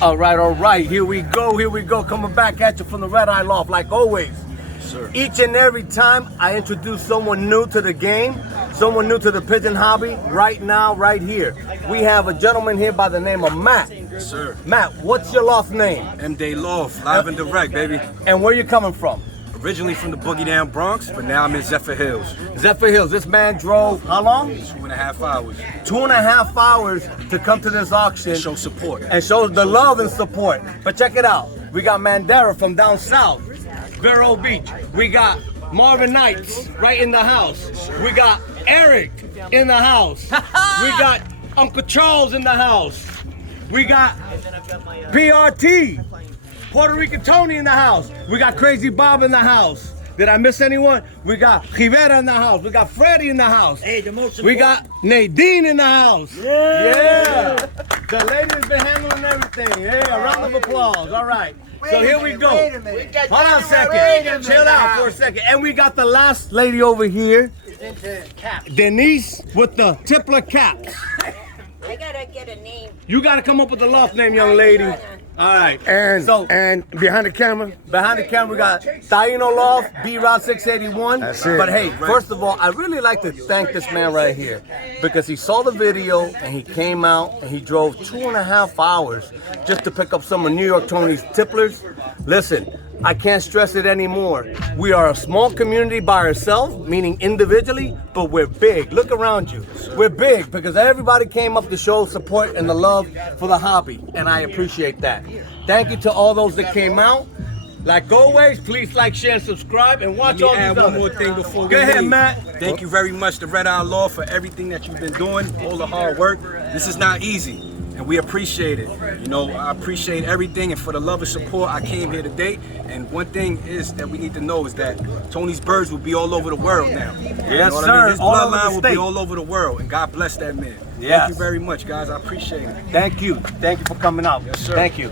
All right. Here we go. Coming back at you from the Red Eye Loft, like always. Sir. Each and every time I introduce someone new to the game, someone new to the pigeon hobby, right now, right here. We have a gentleman here by the name of Matt. Yes, sir. Matt, what's your loft name? M-Day Loft, live and direct, baby. And where you coming from? Originally from the Boogie Down Bronx, but now I'm in Zephyr Hills. Zephyr Hills. This man drove how long? 2.5 hours. 2.5 hours to come to this auction. Show support. And show the love and support. But check it out. We got Mandera from down south, Vero Beach. We got Marvin Knights right in the house. We got Eric in the house. We got Uncle Charles in the house. We got PRT, Puerto Rican Tony in the house. We got Crazy Bob in the house. Did I miss anyone? We got Rivera in the house. We got Freddie in the house. Hey, the most We got Nadine in the house. Yeah. The ladies been handling everything. Yeah, a round of applause. All right. So here we go. Wait a minute. Hold on a second. Chill out for a second. And we got the last lady over here, Denise with the Tippler caps. I gotta get a name. You gotta come up with the loft name, young lady. All right. And behind the camera, we got Taino Loft, B-Rod 681. That's it. But hey, first of all, I really like to thank this man right here because he saw the video and he came out and he drove 2.5 hours just to pick up some of New York Tony's tipplers. Listen, I can't stress it anymore. We are a small community by ourselves, meaning individually, but we're big. Look around you. We're big because everybody came up to show support and the love for the hobby, and I appreciate that. Thank you to all those that came out. Like always, please like, share, and subscribe, and watch all Let these me add one others. more thing before we Go ahead, leave. Matt. Thank you very much to Red Eye Law for everything that you've been doing, all the hard work. This is not easy, and we appreciate it. You know, I appreciate everything, and for the love and support, I came here today. And one thing is that we need to know is that Tony's Birds will be all over the world now. Yes, You know what sir. I mean? His All over the bloodline will be state. all over the world, and God bless that man. Yes. Thank you very much, guys. I appreciate it. Thank you. Thank you for coming out. Yes, sir. Thank you.